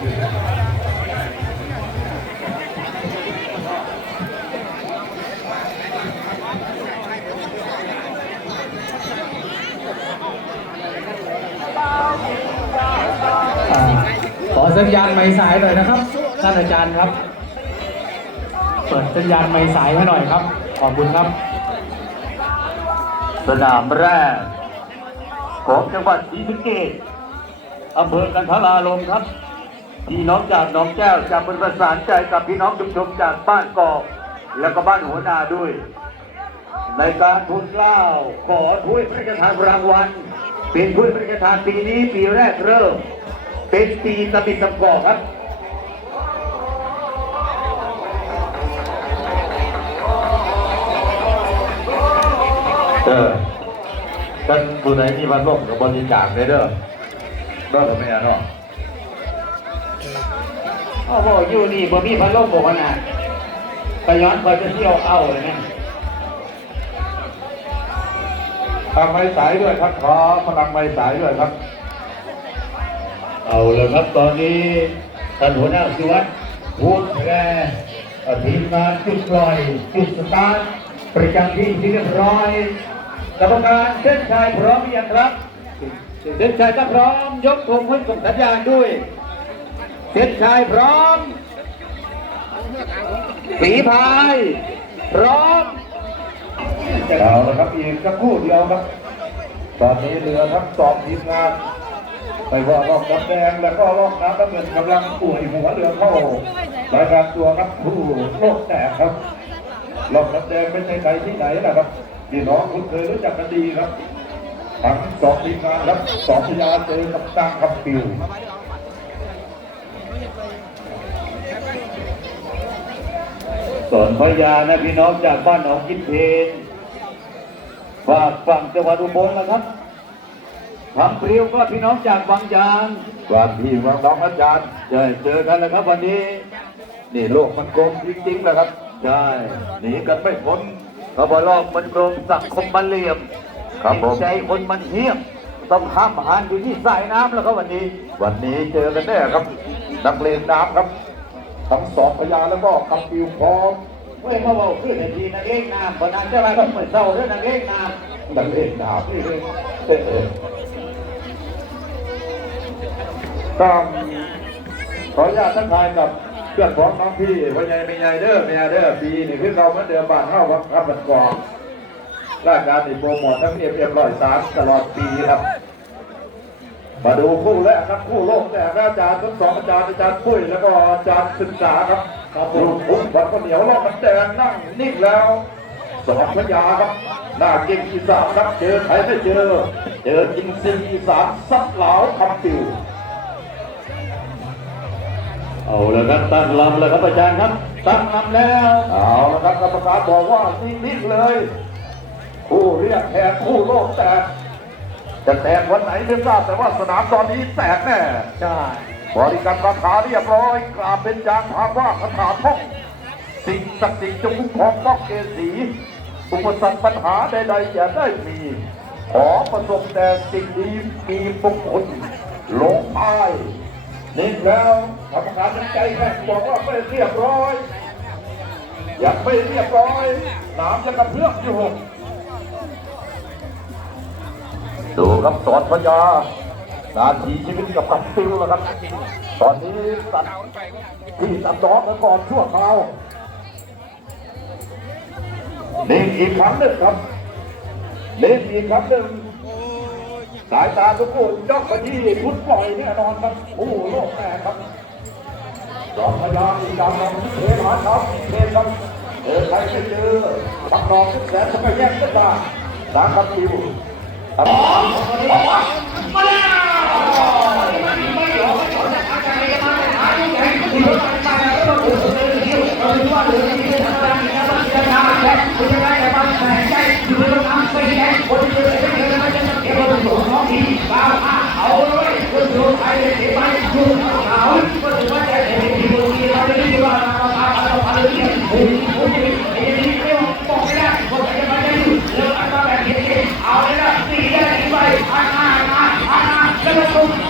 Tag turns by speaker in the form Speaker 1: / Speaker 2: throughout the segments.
Speaker 1: ขอสัญญาณไม่สายหน่อยนะครับท่านอาจารย์ครับ เปิดสัญญาณไม่สายให้หน่อยครับ ขอบคุณครับ
Speaker 2: สนามแรก ของจังหวัดศรีสะเกษอำเภอกันทราลมครับ พี่น้องจากหนองแก้วจะเป็นประสานใจกับพี่น้องชุมชนจากบ้านกอกแล้วก็บ้านหัวนาด้วย ในการทุนเกล้าขอถ้วยพระราชทานรางวัลเป็นถ้วยพระราชทานปีนี้ปีแรกเริ่ม เป็นปีตะบิดตะกอกครับ
Speaker 3: เออท่านผู้ใดมีพัดลมกับบริจาคเลยเด้อเด้อไม่เอาเนาะ
Speaker 1: โอ้โหอยู่นี่บ่มีพัดลมบอกขนาดไปย้อนคอยจะเที่ยวเอาเลยเนี่ย
Speaker 3: ทำไม้สายด้วยครับขอพลังไม้สายด้วยครับ
Speaker 2: เอาแล้วครับตอนนี้ท่านหัวหน้าสุวัสดิ์พูดแก่ทีมงานจุดปล่อยจุดสตาร์ทประจำที่ที่เรียบร้อยกรรมการเส้นชัยพร้อมหรือยังครับเส้นชัยก็พร้อมยกธงให้ส่งสัญญาณด้วย เส้นชัยพร้อมฝีพายพร้อม
Speaker 3: เอาละครับอีกสักครู่เดียวครับ ตอนนี้เหลือทั้งสองทีมงานไม่ว่ารอบน้ำแดงแล้วก็รอบน้ำน้ำเงินกำลังป่วยหัวเรือเข้ารายการตัวครับผู้โลกแตกครับรอบน้ำแดงไม่ใช่ใครที่ไหนนะครับพี่น้องคุณเคยรู้จักกันดีครับทั้งสองทีมงานครับสองพยาเจอกับตั้งครับปิว
Speaker 2: สอนพญานะพี่น้องจากบ้านหนองกินเพนฝากฝั่งจังหวัดอุบลนะครับทำเปรียวก็พี่น้องจากบางยาง
Speaker 3: วันพี่วังน้องอาจารย์
Speaker 2: เจอเจอกันแล้วครับ วันนี้
Speaker 3: นี่โลกมันกลมจริงๆนะครับ
Speaker 2: ใช่หนีกันไม่พ้นเขาบอกลอกมันกลมสังคมมันเหลี่ยม
Speaker 3: ครับผม
Speaker 2: จิตใจคนมันเหี้ยมต้องห้ามหันอยู่ที่สายน้ำแล้วครับวันนี้
Speaker 3: วันนี้เจอกันแน่ครับ นักเลงน้ำครับ ทั้งสองพยาแล้วก็คำปิวพร้อม
Speaker 2: เมื่อเขาบอกขึ้นในทีนักเอกน้ำวันนั้นจะมาก็เหมือนเศร้าด้วยนักเอกน้ำ
Speaker 3: นักเลงน้ำนี่เลยต้องขออนุญาตทักทายกับเพื่อนของน้องพี่พ่อใหญ่ไม่ใหญ่เด้อไม่ใหญ่เด้อปีนี่คือเราเหมือนเดิมบ้านเฮาครับครับมันก่อนรายการนี่โปรโมททั้งเอฟเอ็มร้อยสามตลอดปีครับ มาดูคู่แรกครับคู่โลกแต่อาจารย์ทั้งสองอาจารย์อาจารย์ปุ้ยแล้วก็อาจารย์ศึกษาครับครับดูพุ่งบัดข้าเหนียวรอบมันแดงนั่งนิ่งแล้วสองพญาครับหน้าเก่งอีสานครับเจอใครไม่เจอ เจอจิงซีอีสานซัดเหลาคำปิว
Speaker 2: เอาแล้วครับตั้งลำแล้วครับอาจารย์ครับตั้งลำแล้ว
Speaker 3: เอาและครับกรรมการบอกว่านิ่งๆเลย คู่เรียกแทนคู่โลกแตก จะแตกวันไหนไม่ทราบแต่ว่าสนามตอนนี้แตกแน่
Speaker 1: ใช่
Speaker 3: บริการคาถาเรียบร้อยกราบเป็นจางภาว่าคาถาท่องสิ่งศักดิ์สิทธิ์จงคุ้มครองป้องเกษีอุปสรรคปัญหาใดๆอย่าได้มี ขอประสบแต่สิ่งดีมีมงคลลงพายนิ่งแล้วกรรมการน้ำใจแม่บอกว่าไม่เรียบร้อยยังไม่เรียบร้อยน้ำยังกระเพื่อมอยู่ ดูครับสอนพญานาทีชีวิตกับกับฟิวแล้วครับ ตอนนี้ตัดที่ตัดดอกแล้วก่อนชั่วคราวนี่อีกครั้งหนึ่งครับเล่นอีกครั้งหนึ่งสายตาทุกคนจ้องไปที่พุทธปล่อยแน่นอนครับโอ้โหโลกแตกครับจอมพยาอีกดาวน้องเทหาครับเทครับเจอใครไม่เจอปักนองแสนทำไมแย่งกันมาสามครับคิว
Speaker 4: เอาเลยนะสี่ได้กี่ใบอ่าอ่าอ่า อ่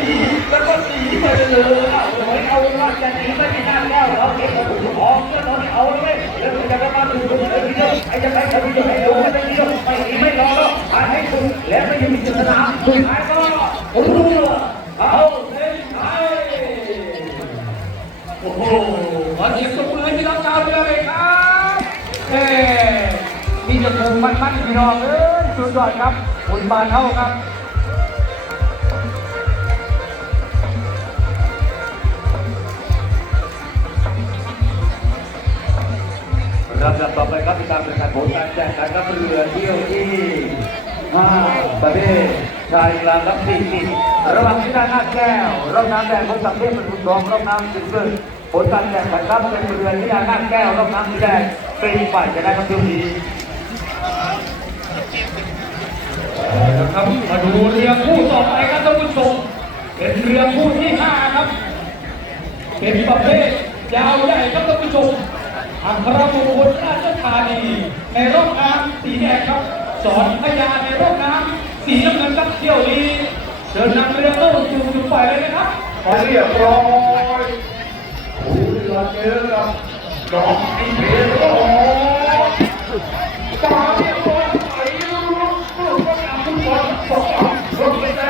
Speaker 4: สนามนี้ใครจะแก้ก็แล้วท่านเริ่มไปเป็นมาเริ่มถึงว่าไม่พายถึงว่าว่าไม่พายเออขอคุยกันพายเริ่มเข้าเรื่องพายว่าหน้าตาจากบนเอาถามมันถามน้ำมันคุยรานโดนโดนการติดเชื้อไอ้เรื่องสมองที่เรื่องสมองที่ข้าแก้วข้าแก้วข้าแก้วแล้วก็ตีไปเลย
Speaker 1: เอาว่าจะหนีไม่ได้แล้วเราเก็บของก็ตอนเอาเลยแล้วจะไปมาดูเลยทีเดียวไอ้จะไปทำยังไงดูไม่ได้เดียวไม่ไม่รอแล้วไปให้คุณแล้วไม่ยังมีศาสนาสุดท้ายก็รู้เอาเส้นชัยโอ้โหขอเสียงตบมือให้พี่น้องชาวเรือเลยครับเอ้มีจะคงมันมันพี่น้องเอ้ยสุดยอดครับคุณบานเท่าครับ
Speaker 2: ลำดับต่อไปครับมีการประกาศผลการแข่งขันครับเรือเที่ยวที่ห้าประเภทชายกลางรับสี่สิบระหว่างที่ด้านหน้าแก้วร่องน้ำแดงพบกับเทพบรรทุนทองร่องน้ำสิงห์เกิดผลการแข่งขันครับเป็นเรือที่ด้านหน้าแก้วร่องน้ำสีแดงเป็นฝ่ายชนะครับทุกที
Speaker 1: นะครับมาดูเรือคู่ต่อไปครับท่านผู้ชมเป็นเรือคู่ที่ห้าครับ เป็นประเภทยาวใหญ่ครับท่านผู้ชม อัครมงคลราชธานีในร่องน้ำสีแดงครับ สอนพญาในร่องน้ำสีน้ำเงินครับเที่ยวนี้เดินนำเรือเข้าสู่จุดปล่อยเลยนะครับ
Speaker 4: ไปเรียบร้อยผู้เรือเจอกับดอกไอ้เพลโอ้ตาเรียบร้อยไปลุ้นลุ้นก็นำทุกคนสองรถไปแล้วตั้งแต่แต่คุณเล่นป่าเขาป่าเขาเล่นป่าไปเอาป่าคุณละตัวละอาทิตย์เจอไอ้เจอก็เจอสอง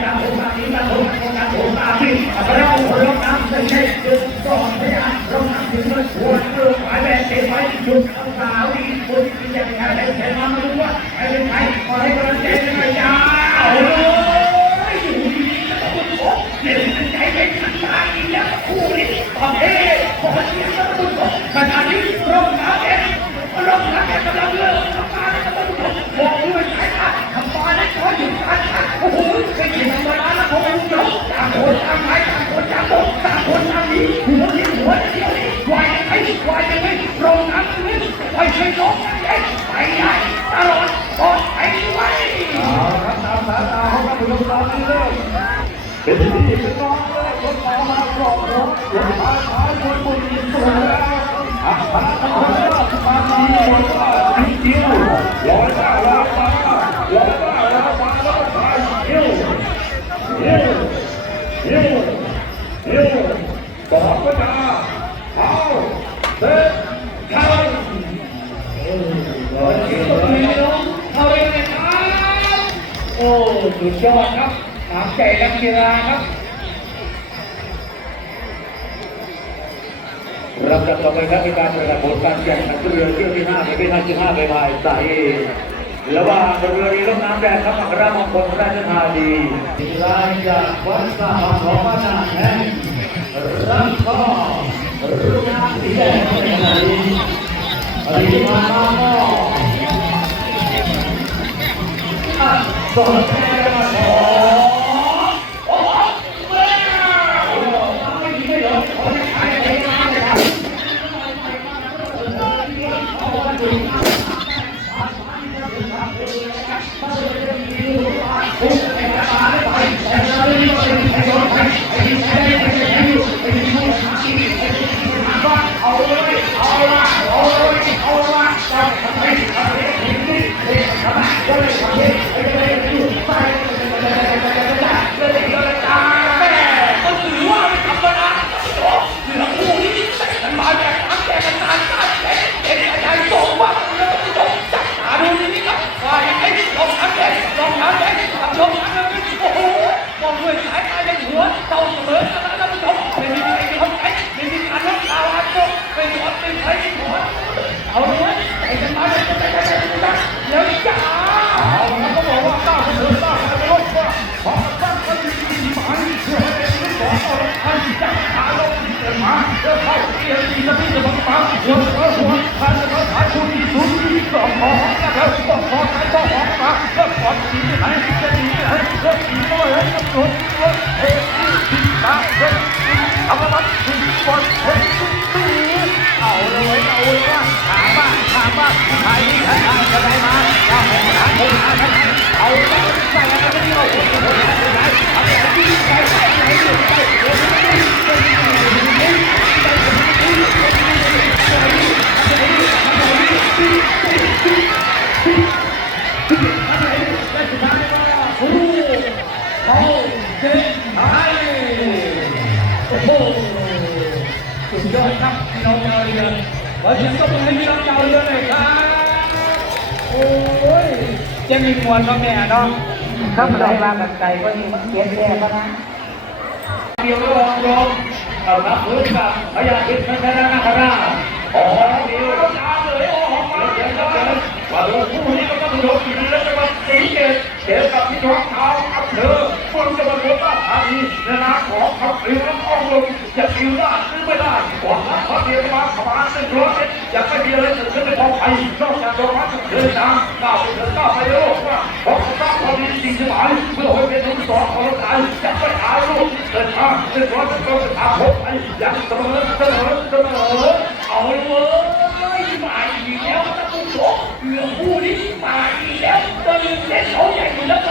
Speaker 4: โอ้โหไม่ใช่ธรรมดานะผมรู้ยกต่างคนต่างไม้ต่างคนต่างตกต่างคนต่างนี้หัวที่หัวเดียวนี่วายยังไงวายยังไงโรงน้ำนี่ไปใช้ลงเองไปได้ตลอดปลอดภัยไว้
Speaker 2: เอาครับตามสายตาของท่านผู้ชมตอนนี้เลยเป็นที่เป็นน้องเลยคนต่อมาครอบครัวหลวงพ่อท้ายคนบุญอินสูงแล้วอาภาธรรมราชมาดีหมดว่าจริงๆร้อยเก้าล้านมาร้อยเก้าล้านมาแล้วก็ถ่ายเที่ยวเที่ยวเที่ยวเที่ยวบอกก็จะเอาเด็กไทย
Speaker 1: เขาเองนะครับโอ้ สุดยอดครับน้ำใจนักกีฬาครับ
Speaker 2: ลำดับต่อไปครับเป็นการประกาศผลการแข่งขันเรือเที่ยวที่5ในเป็น55ใบพายสายเอระหว่างเรือเรือล่องน้ำแดงครับอัครมงคลราชธานีลายจากวัดสาของพระนาแห่งรักก็รุ่งน้ำสีแดงในขณะนี้ปริมาณมาก็สองแก้ ว หนีไปไหนจะหนีไปไหนรถหนีก็เฮ้ยตำรวจรถเฮ้ยตาเฮ้ยเอาละมันถึงบอลเฮ้ยตีเอาเลยเอาเลยว่าถามว่าถามว่าใครใครใครอะไรมาเอาไปหาคนหาใครเอาไปใส่อะไรไม่รู้คนหาคนไหนเอาไปที่ใครใครไหนไป
Speaker 4: ผู้เขาเด็กไทยโอ้โห สุดยอดครับพี่น้องชาวเรือขอเสียงตบมือให้พี่น้องชาวเรือหน่อยครับโอ้ยจะมีมวลก็แม่เนาะ
Speaker 5: ข้ามไรมากับไก่ก็นี่มันเก็บแย่ก็นะ
Speaker 4: เดียวรองรองเอารับพื้นกับพญาอินทร์พญานาคราชโอ้โหเดียวจ้าเลยโอ้โหมาเดี๋ยวเดี๋ยวเดี๋ยวว่าดู ยกอยู่แล้วจะมาสีเกตเดี๋ยวกับพี่น้องชาวอำเภอคนจะมาดูว่าอาทีในนาของเขาเรือน้ำอ้อมลงจะคิวได้หรือไม่ได้หวังว่าเขาเดียวมาขมาหนึ่งร้อยเมตรอย่าไปเดียวเลยถึงจะไม่พอไปนอกจากโดนรัดเดินทางก้าวไปเดินก้าวไปโลกว่าพราะเขาต้องความดีจริงใช่ไหมเมื่อให้เป็นทุนสองของเราจะไปหายโลกเดินทางหนึ่งร้อยเมตรต้องหาพบไปอย่างเสมอเสมอเสมอเอาเลย เล่นเขาใหญ่อยู่แล้วท่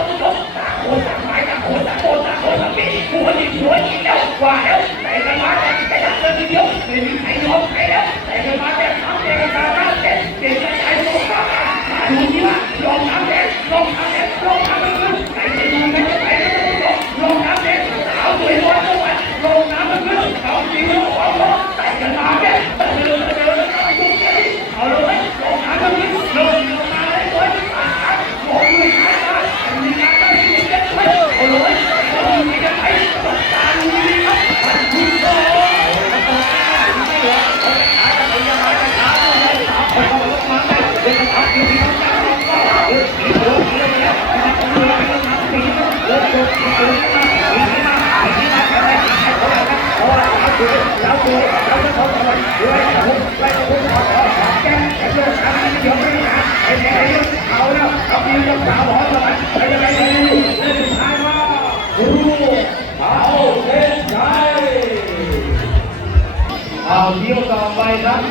Speaker 4: าน ไปครับ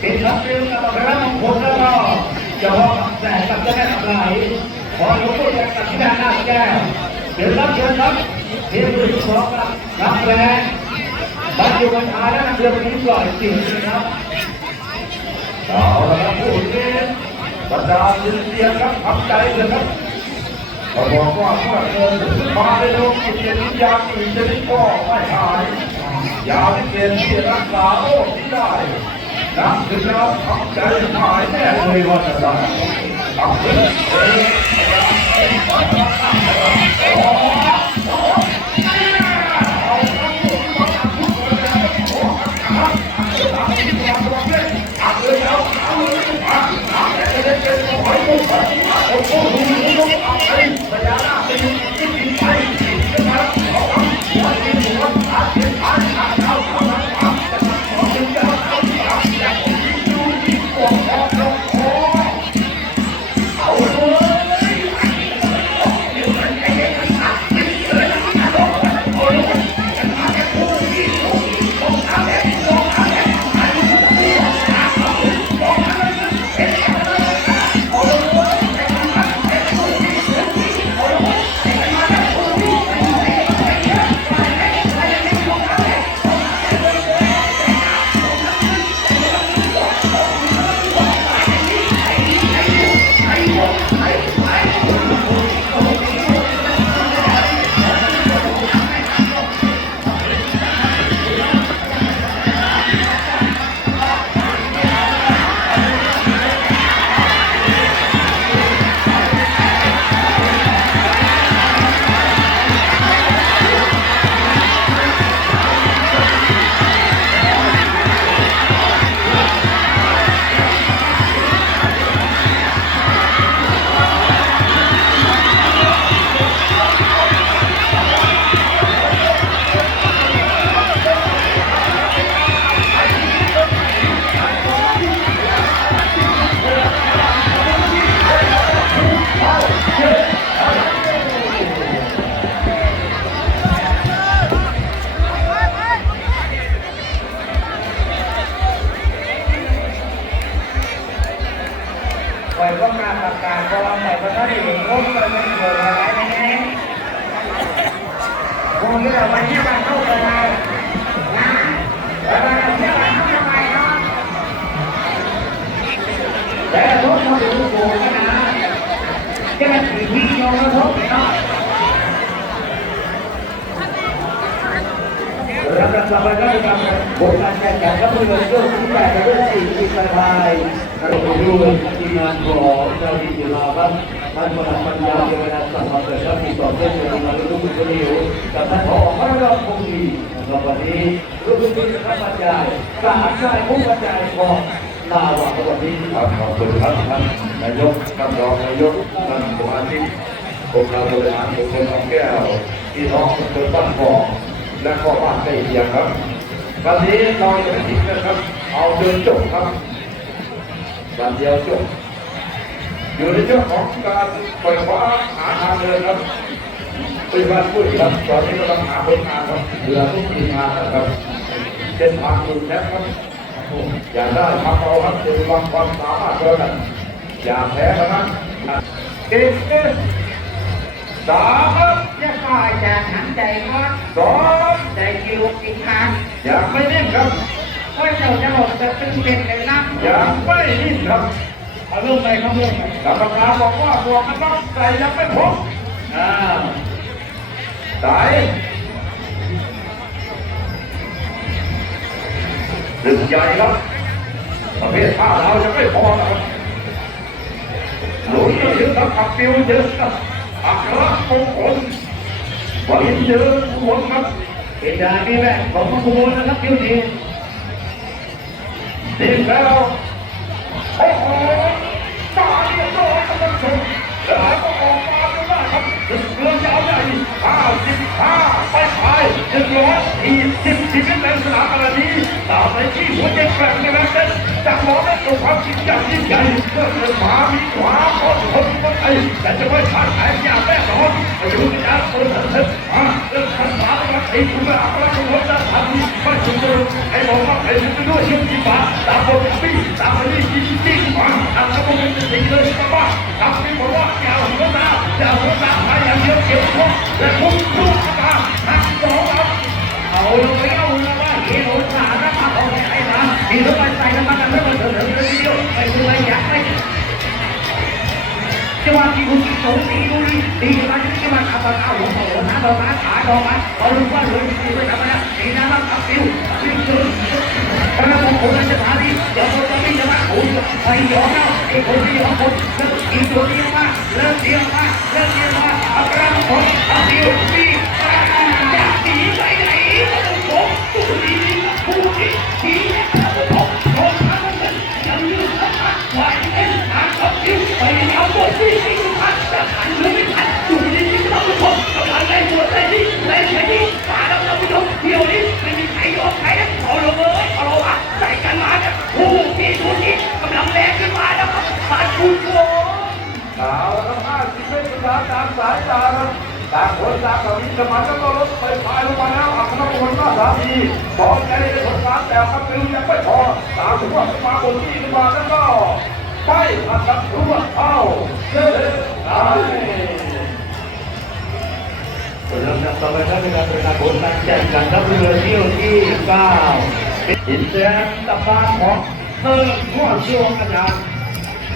Speaker 2: เป็นนักเรียนกับพระมงคลแล้วก็จะพอกับแสงกับจะได้กับไหลขอยกตัวอย่างกับที่ด้านหน้าแก้วเดี๋ยวรับเชิญครับเทียบมือที่สองครับนักแรงบัตรรจุบัญชาและนักเรียนวันนี้ปล่อยสิ่งนะครับ
Speaker 3: เอาละครับผู้นี้บรรดาศิลปินครับทำใจเลยครับเขาบอกว่าเมื่อเดินมาในโลกที่เป็นยาอื่นชนิดก็ไม่หาย อย่าที่เป็นที่รักษาโรคที่ได้นักศึกษาทำใจหายแน่เลยว่าจะได้ทำเลย
Speaker 4: เผ
Speaker 2: อพระราชคงดีนะครับวันนี้รุ่งรุ่งดีครับบรรยายสามชายผู้บรรยายของลาวะวันนี้
Speaker 3: ครับขอบคุณครับท่านนายกท่านรองนายกท่านสมาชิกองค์การบริหารส่วนตำบลแก้วพี่น้องทุกคนบ้านกอกและก็บ้านใกล้เคียงครับวันนี้เราจะไม่ทิ้งนะครับ เอาเดินจบครับวันเดียวจบอยู่ในช่วงของการปล่อยฟ้าหาทางเดินครับ ป็นวันพูดครับตอนนี้กำลังหาผลงานครับเรือทุกทีมงานนะครับเป็นทางดูแลครับอย่าได้ทำเอาครับเป็นความความสามารถเท่านั้นอย่าแพ้กันนะเอ็กเอ็กสามครับ
Speaker 4: จะปล่อยจากหันใจก่อน
Speaker 3: สอง
Speaker 4: ใจกิวกินทาน
Speaker 3: อย่าไม่นิ่งครับ
Speaker 4: ก็เจ้าจะหมดจะเป็นเป็นเลยนะ
Speaker 3: อย่าไม่นิ่งครับ
Speaker 1: เอาเรื่องไปครับเรื่องไป
Speaker 3: กรรมการบอกว่าบวกกันต้องใส่ยังไม่พบอ่า สายดึงใหญ่ครับประเภทท่าเราจะไม่พอครับหลุยส์ยืนกับขับฟิวยืนกับอัครมงคลวันเยืนหัวครับ
Speaker 1: เหตุการณ์นี้แรกของขบวนนะครับคิวที
Speaker 3: ดีแล้วโอ้โหตาเรียบร้อยครับท่านผู้ชม 95ไปไป140ชีวิตในสนามอะไรนี้ตามในที่หัวใจแกร่งในแมตช์จากหมอได้สู่ความจริงจังยิ่งใหญ่เมื่อเป็นขวามีขวาคนคนคนไทยแต่จะไม่ทันแผนอย่างแน่นอนอายุระยะคนสันเทิมาเรื่องขันขาในรักไอ้คุณอาภรณ์คุณวัฒนธรรมไม่ถึงเดินไอ้หมอมาไอ้ถึงด้วยยิ่งยิ่งาตามบนปีตามนี่ยิ่งยิ่งฟ้าตามกระบวนการสิ่งเลยครับว่าทำให้ผมว่าอย่าหัวตาอย่าหัวตา พยาเดียวเกี่ยวข้อและคุ้มทุกข์มาหักสองครับ
Speaker 4: เอาลงไปเอาล้วว่าเห็นโอกาสนะครับเอาไอ้นะมีรถไฟใส่น้ำมันกันไม่มาเถอะเถอะเลยทีเดียวไปดูไปยักไปจะว่าที่คุณสงสีดูดีดีมาที่มันเอาเอาเอาหัวหัวหาดอกไม้ขาดอกไม้เอาลูกว่าเลยดีไปทำไมนะดีนะมันขับฟิวฟิวจนพระมงคลจะมาดีเดี๋ยวคนจะไม่จะมาโอ้ยไอ้อมแล้วไอ้คนที่ยอมคนแล้วอีตัวนี้มาเริ่มเดียวมาเริ่มเดียวมา ระมงคลอาฟิวฟิวอยากหนีไปไหน ต่างคน
Speaker 3: ต่างกับมีสมาธิก็ลดไปพายลงมาแล้วอัครพลก็สามีบอลใจในผลงานแต่ครับฟิวยังไม่พอตามถึงว่ามาบนที่ขึ้นมาแล้วก็ไปอัดกับรั้วเข้าเย้ได้
Speaker 2: ลำดับต่อไปครับเป็นการเประกาศผลการแข่งขันครับเรือเที่ยวที่9เก้า
Speaker 3: อินแดงตะบานของเธอหัวช่วงอาจารย์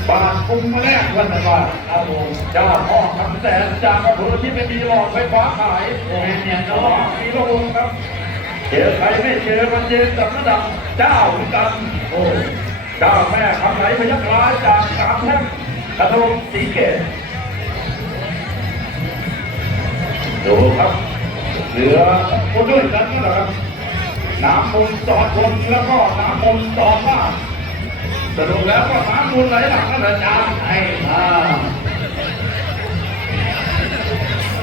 Speaker 3: บานคุมมาแรกวันก่อนครับผมเจ้าพ่อคำแสนจากอำเภอที่ไม่มีหลอดไฟฟ้าขายแเนี่ยเนาะมีโลงครับเจอใครไม่เจอมันเจอกับระดับเจ้าหมือนกันโอ้เจ้าแม่คำไหนพยักร้ายจากสามแท่งกระทงสีเกตดูครับ เหลือคนด้วยกันนั่แหละครับน้ำมูลจอดคนแล้วก็น้ำมูลจอดบ้าน สรุปแล้วก็น้ำมูลไหลหลังนั่นแหละจ้าไอ้อ่า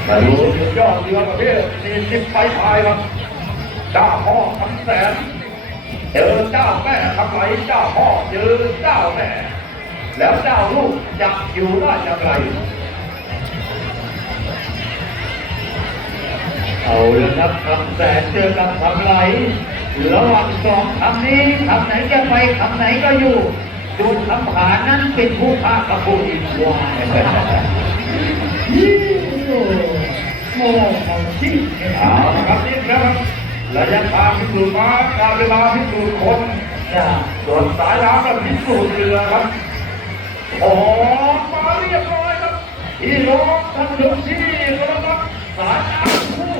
Speaker 3: มาดูสุดยอดเรือประเภทสี่สิบไปพายครับเจ้าพ่อคำแสนเจอเจ้าแม่คำไหลเจ้าพ่อเจอเจ้าแม่ แล้วเจ้าลูกจะอยู่ได้อย่างไร
Speaker 2: เอาละครับคำแสนเจอกับคำไหล ระหว่างสองคำนี้คำไหนจะไปคำไหนก็อยู่
Speaker 4: จุดสัมผัสนั้นเป็นผู้ฆ่ากับผู้อีกวายโม่ของที่เอาครับนี่ครับระยะทางพิสูจน์มาการเวลาพิสูจน์คนส่วนสายน้ำก็พิสูจน์เรือครับออกมาเรียบร้อยครับที่รถท่านผู้ชมที่กำลังรับสายน้ำผู้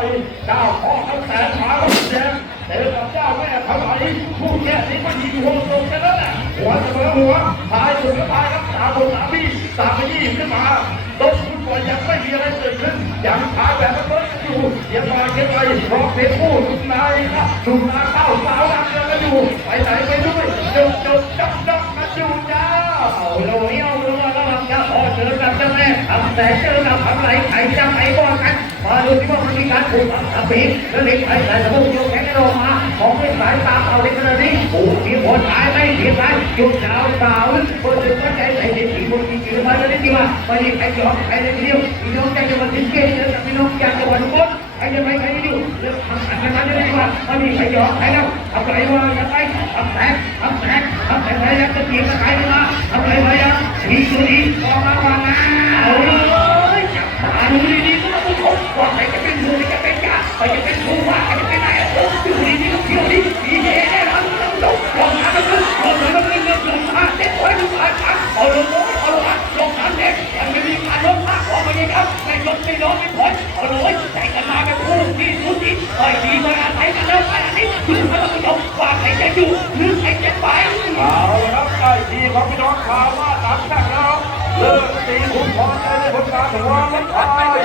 Speaker 4: จักรยี่รุ่นใหม่เจ้าพ่อทั้งแสนขาลูกแดงเจอกับเจ้าแม่ทั้งไหลผู้แก่นี้มันยิงหัวตรงกันแล้วแหละหัวเสมอหัวท้ายสุดก็ท้ายครับสามคนสามพี่สามขยี้ขึ้นมาตบคุณบอลยังไม่มีอะไรเกิดขึ้นยังท้ายแบบมันเบิร์อยู่ยังมาเก็บไว้เพราะเป็นผู้ทุนนายครับทุนนาเข้าสาวนักเรือกันอยู่ไปไหนไปด้วยจบจบจับจับกันอยู่จ้าเอาเลยเอาเลย เจอกับเจ้าแม่ทำแต่เจอกับทำไรใครจะไปก่อนกันมาดูที่ว่ามันมีการถูกอับปีแล้วเล็กไปแต่ละพวกโยกแข็งกันออกมาของเล่นสายตาเอาเล็กขนาดนี้โอ้ที่คนหายไม่เสียใจจุดดาวดาวคนถึงก็ใจใส่เด็กผีคนจริงๆมาแล้วนี่ที่ว่าไปใครยอมใครเลยทีเดียวพี่น้องจากจังหวัดสิงห์เกตเจอกับพี่น้องอยากจะวัดอุบล ใครจะไปใครอยู่เรื่องทำอันนั้นได้ว่าวันนี้ใครยอมใครแล้วทำไรว่ายังไงทำแสงทำแสงทำแสงอะไรยังจะเกียวกับใครมาทำไรมายังมีตัวนี้ออกมาว่าเอาเลยจับตาดูดีๆนะผู้ชมว่าใครจะเป็นผู้จะเป็นจ่าใครจะเป็นผู้ว่าใครจะเป็นนายดูดีๆเที่ยวนี้ดีแน่ๆมันต้องลงลงมาก็คือลงมาก็คือลงมาเด็กไว้ดูอาการเอาลง เอาลงลงมาเด็กยังไม่มีการลงมาขอมาเลยครับไม่ลงไม่ลงไม่พ้นเอาเลยใจกันมาเป็นผู้ที่สุดที่คอยดีมาอาศัยกันแล้วอันนี้คือพระผู้ชมว่าใครจะอยู่หรือใครจะไป
Speaker 3: เอาละครับใกล้ทีของพี่น้องข่าวว่าตัดแข่งแล้วเลิกตีคุณพอใจในผลงานของว่าตาย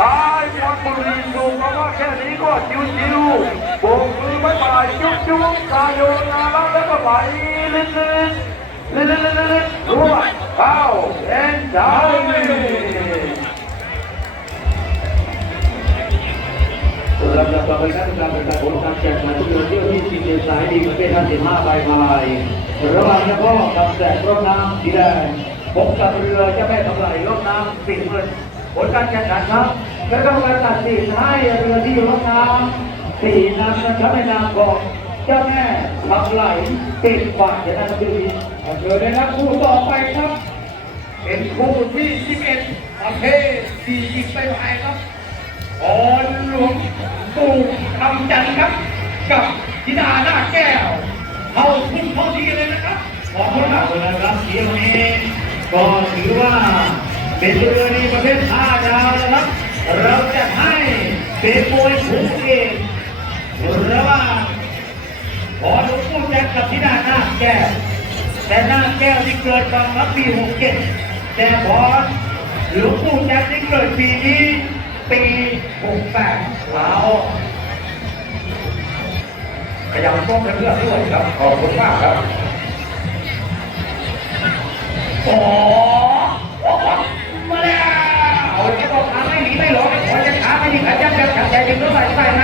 Speaker 3: ตายบอลบุรีดูมาว่าแค่นี้ก็จิวจิวๆโบกมือไม่ปลายจุ๊บจุ๊บกายโยนาแล้วแล้วก็ไหลลื่น ลื่นลื่นลื่นลื่นรัวเข้าเอ็นใจ
Speaker 2: ลำดับต่อไปครับการประกาศผลการแข่งขันเรือเที่ยวที่ชิงเดือนสายดีประเภท55ใบมาลายระหว่างเฉพาะกับแสงรถน้ำสีแดงพบกับเรือเจ้าแม่ทำลายรถน้ำปิดเงินผลการแข่งขันครับคณะกรรมการตัดสินให้เรือที่รถน้ำสี่นำนะครับในนามของ เจ้าแม่ทำลายปิดฝากเดี๋ยวนะครับดูดี
Speaker 1: เชิญเลยนะคู่ต่อไปครับ เป็นคู่ที่ 11ประเภทสี่ยิงไปไปครับออนหลวงปู่คำจันทร์ครับ กับธิดาหน้าแก้วเข้าทุนเข้าที่เลยนะครับขอบคุณครับ
Speaker 4: เอาละครับเที่ยวนี้ก็ถือว่าเป็นเรือดีประเภทห้าดาวนะครับ เราจะให้เป็นมวยคู่เอกระหว่า ขอหลวงปู่แจ็คกับที่หน้าหน้าแก้วแต่หน้าแก้วที่เกิดมาเมื่อปีหกเจ็ดแต่ขอหลวงปู่แจ็คที่เกิดปีนี้ปีหกแปดเอา
Speaker 1: พยายามต้อมเพื่อดด้วยครับขอบคุณมากครับ
Speaker 4: โอ้มาแล้วเอาแล้วก็ทำให้หนีไม่หลอก ಆಮೇಲೆ ಗಂಜಾಂ ಪಂಚಾಯತಿಗಳು ಅಧಿಕಾರಿಗಳು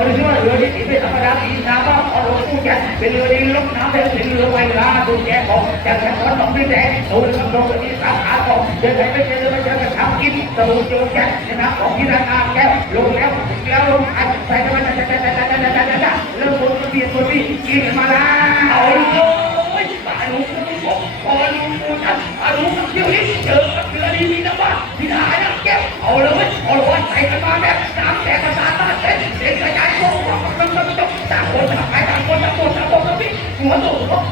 Speaker 4: ಒರಿಜಿನಲ್ ಯೋಜಿತ ಇದೆ ಸಮದಾಪ ಈ ನಾಮ और उसको क्या बिलियो नहीं लोग नाम है बिलियो लोग भाई राह तो क्या हो क्या क्या और कंप्लीट है और सब लोग के साथ आ को ये घर में चले में क्या काम की सब लोग जो क्या ना कॉम की रखा क्या लोग क्या क्या लोग आज फाइट में ना ना ना ना ना ना ना लोग बोल तो ये तो भी ये हमारा और तो भाई बालू को और तो अरे क्यों ये เอาเลยเอาเลยใส่กันมาแบบน้ำแตกกระสานมาเต็มเต็มกระจายโลกมันมันมันต่างคนต่างไปต่างคนต่างคนต่างคนต่างพี่หัวโต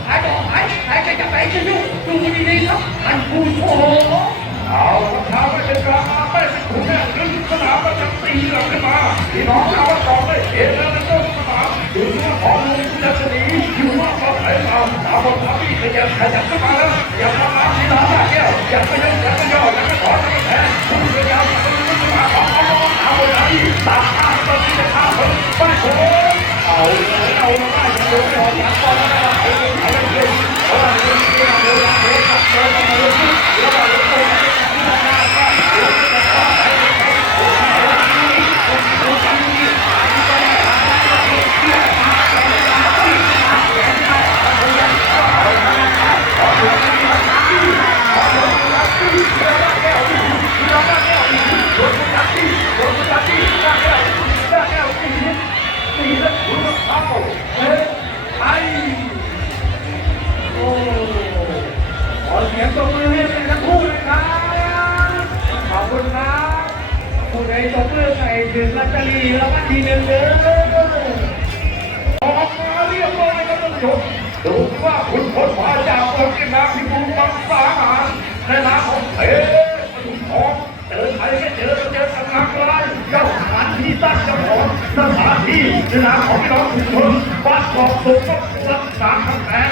Speaker 4: หายต่อหายหายจะจะไปจะยุ่งดูดีๆครับท่านผู้ชม
Speaker 3: เอาละครับไม่เป็นกลางไม่เป็นขุนแน่ขึ้นสนามก็จะตีหลังขึ้นมาพี่น้องเอาต่อไม่เห็นแล้วนะเจ้าสนามอยู่ที่ว่าของลุงจะหนีอยู่ว่าก็ไหนเอาตามบนทัพพี่ขยับขยับขึ้นมาแล้วอย่าทำน้ำที่น้ำแก้วอย่าไปยังอย่าไปย่ออย่าไปถอนอย่าไปแพ้ เอาเอาได้ยังโดนหลอกยัง สียงตบมือให้นทั้งคู่นะครับขอบคุณครับผู้ใดตบมือใส่ถึงลัตเตอรี่แล้วก็ทีนึงเด้อออกมาเรียบร้อยครับท่านผู้ชมดูว่าคุณพลพาจากคนกินน้ำที่กรุงบางสาหาในน้ำของเอ๋ขอเจอใครไม่เจอเจอสำนักร้ายเจ้าสถานที่ตั้งเจ้าของสถานที่ในน้ของพี่น้องคุณพลบ้านกอกสุขรักษาคำแพง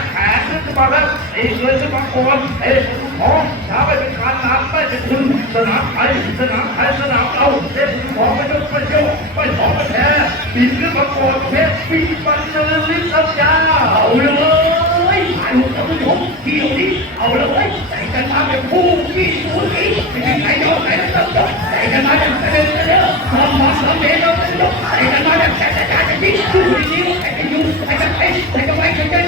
Speaker 3: มาแล้วไอีกเลยขึ้นมาก่อนเอ๋คุณทองถ้าไม่เป็นการนานไม่เป็นคุณสนามไทยสนามไทยสนามเราเอ๋คุณทองไม่ต้องไปเที่ยวไม่ขอไปแพ้ปีนขึ้นมาก่อนเพชรปีบันเนินลิ้นสัญญาเอาเลยถ่ายรูปกับผู้ชมเที่ยวนี้เอาเลยใจกันมาเป็นผู้ที่สูงสีไม่มีใครยอมใครไม่ต้องยอมใจกันมาอย่างเสด็จเร็วมองมองสองเมตรเราเป็นยกใจกันมาอย่างแสนจะจะดีสู้ดีใครจะยุ่งใครจะไปใครจะไปใครจะ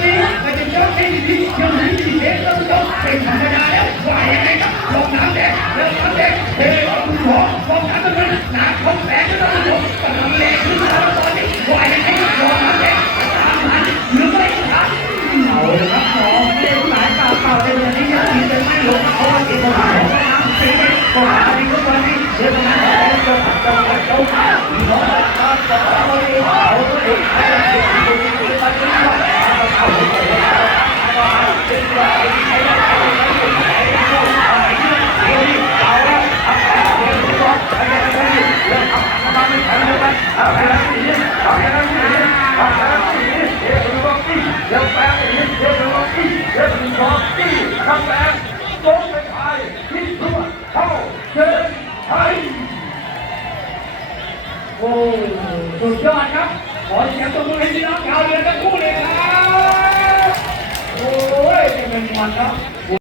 Speaker 3: หนีใครจะ ยอมให้ดียังหนีดีเด็กต้องยอมเป็นธรรมดาแล้วว่ายังไงครับลงน้ำแดงเริ่มน้ำแดงเฮ้ยคุณหมอลงน้ำตรงนั้นน้ำคงแฝงก็ต้องลงกำลังแรงขึ้นแล้ว น้